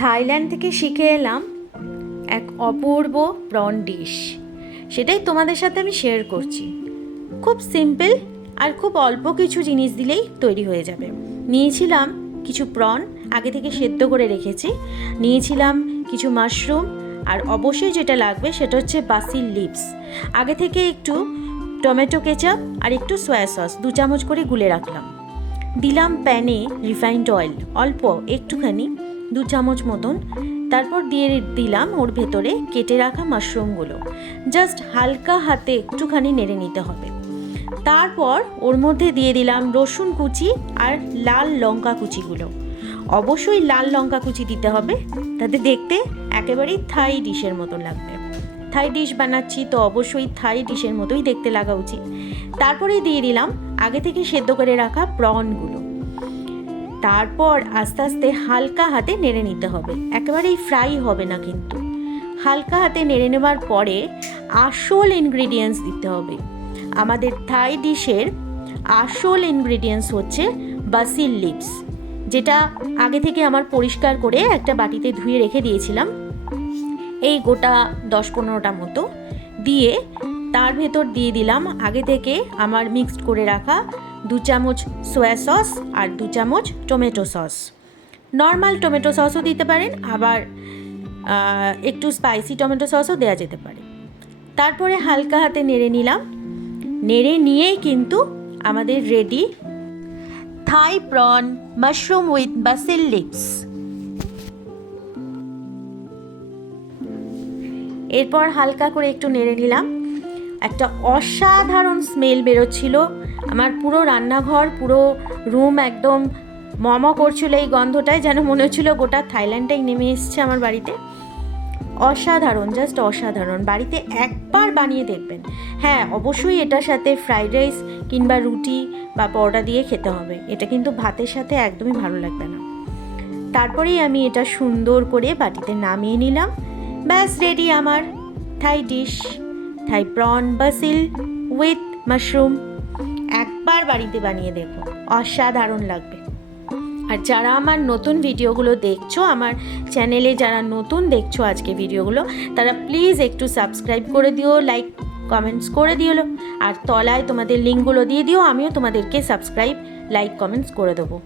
Thailand থেকে শিখে এলাম এক অপূর্ব প্রন ডিশ, সেটাই তোমাদের সাথে আমি শেয়ার করছি। খুব সিম্পল আর খুব অল্প কিছু জিনিস দিলেই তৈরি হয়ে যাবে। নিয়েছিলাম কিছু প্রন, আগে থেকে সেদ্ধ করে রেখেছি। নিয়েছিলাম কিছু মাশরুম, আর অবশ্যই যেটা লাগবে সেটা হচ্ছে বাসিল লিভস। আগে থেকে একটু টমেটো কেচাপ আর একটু সয়া সস 2 চামচ করে গুলে রাখলাম। দিলাম প্যানে রিফাইন্ড অয়েল অল্প একটুখানি, 2 চামচ মতন। তারপর দিয়ে দিলাম ওর ভেতরে কেটে রাখা মাশরুমগুলো। জাস্ট হালকা হাতে একটুখানি নেড়ে নিতে হবে। তারপর ওর মধ্যে দিয়ে দিলাম রসুন কুচি আর লাল লঙ্কা কুচিগুলো। অবশ্যই লাল লঙ্কা কুচি দিতে হবে, তাতে দেখতে একেবারেই থাই ডিশের মতো লাগবে। থাই ডিশ বানাচ্ছি তো অবশ্যই থাই ডিশের মতোই দেখতে লাগা উচিত। তারপরে দিয়ে দিলাম আগে থেকে সেদ্ধ করে রাখা প্রনগুলো। তারপর আস্তে আস্তে হালকা হাতে নেড়ে নিতে হবে, একেবারেই ফ্রাই হবে না কিন্তু। হালকা হাতে নেড়ে নেওয়ার পরে আসল ইনগ্রিডিয়েন্টস দিতে হবে। আমাদের থাই ডিশের আসল ইনগ্রিডিয়েন্টস হচ্ছে বাসিল লিভস, যেটা আগে থেকে আমার পরিষ্কার করে একটা বাটিতে ধুয়ে রেখে দিয়েছিলাম। এই গোটা 10-15টা মতো দিয়ে তার ভেতর দিয়ে দিলাম আগে থেকে আমার মিক্সড করে রাখা 2 চামচ সয়া সস আর 2 চামচ টমেটো সস। নর্মাল টমেটো সসও দিতে পারেন, আবার একটু স্পাইসি টমেটো সসও দেওয়া যেতে পারে। তারপরে হালকা হাতে নেড়ে নিলাম। নেড়ে নিয়েই কিন্তু আমাদের ready Thai prawn mushroom with basil leaves. এরপর হালকা করে একটু নেড়ে নিলাম। একটা অসাধারণ স্মেল বেরোচ্ছিল, আমার পুরো রান্নাঘর, পুরো রুম একদম মম করছিল এই গন্ধটায়, যেন মনে হচ্ছিল গোটা থাইল্যান্ডটাই নেমে এসছে আমার বাড়িতে। অসাধারণ, জাস্ট অসাধারণ। বাড়িতে একবার বানিয়ে দেখবেন। হ্যাঁ, অবশ্যই এটার সাথে ফ্রাইড রাইস কিংবা রুটি বা পরোটা দিয়ে খেতে হবে, এটা কিন্তু ভাতের সাথে একদমই ভালো লাগবে না। তারপরেই আমি এটা সুন্দর করে বাটিতে নামিয়ে নিলাম। ব্যাস রেডি আমার Thai dish, Thai prawn basil with mushroom. একবার বাড়িতে বানিয়ে দেখো, অসাধারণ লাগবে। আর যারা আমার নতুন ভিডিওগুলো দেখছো, আমার চ্যানেলে যারা নতুন দেখছো আজকে ভিডিওগুলো, তারা প্লিজ একটু সাবস্ক্রাইব করে দিও, লাইক কমেন্টস করে দিও, আর তলায় তোমাদের লিঙ্কগুলো দিয়ে দিও, আমিও তোমাদেরকে সাবস্ক্রাইব লাইক কমেন্টস করে দেবো।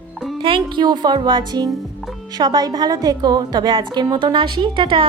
Thank you for watching. সবাই ভালো থেকো। তবে আজকের মতন আসি, টাটা।